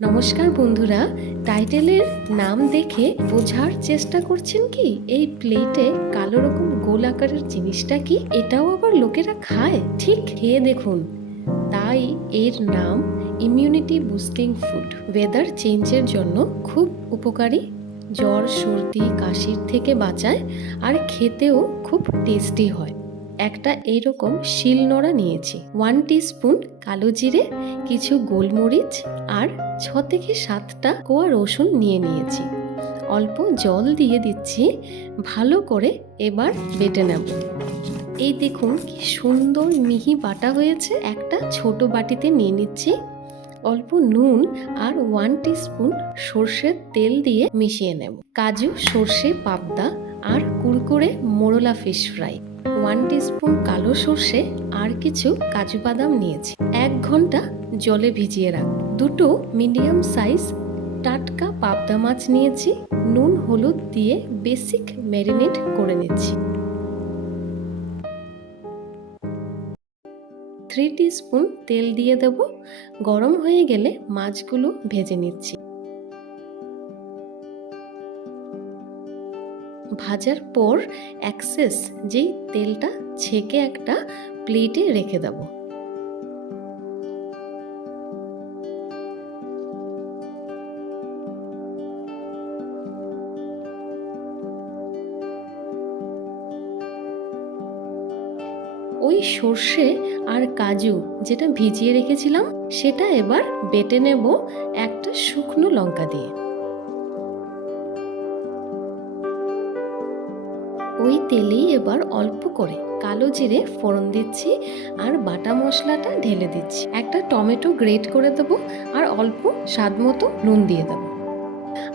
নমস্কার বন্ধুরা, টাইটেলের নাম দেখে বোঝার চেষ্টা করছেন কি এই প্লেটে কালো রকম গোল আকারের জিনিসটা কি? এটাও আবার লোকেরা খায়? ঠিক খেয়ে দেখুন। তাই এর নাম ইমিউনিটি বুস্টিং ফুড। ওয়েদার চেঞ্জের জন্য খুব উপকারী, জ্বর সর্দি কাশির থেকে বাঁচায় আর খেতেও খুব টেস্টি হয়। একটা এইরকম শিলনোড়া নিয়েছি, 1 টিস্পুন কালো জিরে, কিছু গোলমরিচ আর 6 থেকে 7টা কোয়া রসুন নিয়েছি। অল্প জল দিয়ে দিচ্ছি, ভালো করে এবার বেটে নেব। এই দেখুন কি সুন্দর মিহি বাটা হয়েছে। একটা ছোট বাটিতে নিয়ে নিচ্ছি। অল্প নুন আর 1 টিস্পুন সর্ষের তেল দিয়ে মিশিয়ে নেব। কাজু, সর্ষে পাবদা আর কুরকুরে মোরলা ফিশ ফ্রাই, 1 টিস্পুন কালো সর্ষে আর কিছু কাজু বাদাম নিয়েছি। 1 ঘন্টা জলে ভিজিয়ে রাখব। 2টো মিডিয়াম সাইজ টাটকা পাবদা মাছ নিয়েছি। নুন হলুদ দিয়ে বেসিক ম্যারিনেট করে নিচ্ছি। 3 টিস্পুন তেল দিয়ে দেব। গরম হয়ে গেলে মাছগুলো ভেজে নিচ্ছি। ভাজার পর এক্সেস যেই তেলটা ছেঁকে একটা প্লেটে রেখে দেব। ওই সর্ষে আর কাজু যেটা ভিজিয়ে রেখেছিলাম সেটা এবার বেটে নেব একটা শুকনো লঙ্কা দিয়ে। ওই তেলেই এবার অল্প করে কালো জিরে ফোড়ন দিচ্ছি আর বাটা মশলাটা ঢেলে দিচ্ছি। একটা টমেটো গ্রেট করে দেবো আর অল্প স্বাদ মতো নুন দিয়ে দেবো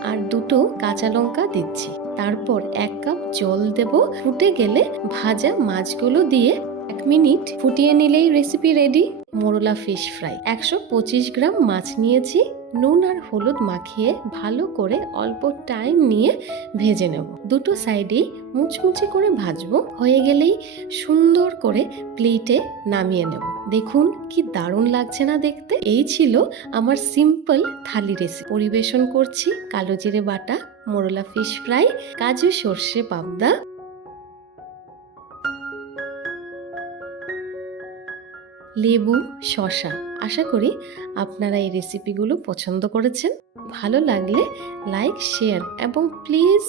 আর 2টো কাঁচা লঙ্কা দিচ্ছি। তারপর 1 কাপ জল দেব। ফুটে গেলে ভাজা মাছগুলো দিয়ে 1 মিনিট ফুটিয়ে নিলেই রেসিপি রেডি। মোরলা ফিশ ফ্রাই। 125 গ্রাম মাছ নিয়েছি। নুন আর হলুদ মাখিয়ে ভালো করে অল্প টাইম নিয়ে ভেজে নেব। 2টো সাইডেই মুচমুচে করে ভাজবো। হয়ে গেলেই সুন্দর করে প্লেটে নামিয়ে নেব। দেখুন কি দারুণ লাগছে না দেখতে? এই ছিল আমার সিম্পল থালি রেসিপি। পরিবেশন করছি কালো জিরে বাটা মোরলা ফিশ ফ্রাই, কাজু সর্ষে পাবদা, লেবু, শসা। আশা করি আপনারা এই রেসিপিগুলো পছন্দ করেছেন। ভালো লাগলে লাইক, শেয়ার এবং প্লিজ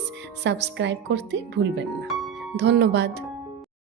সাবস্ক্রাইব করতে ভুলবেন না। ধন্যবাদ।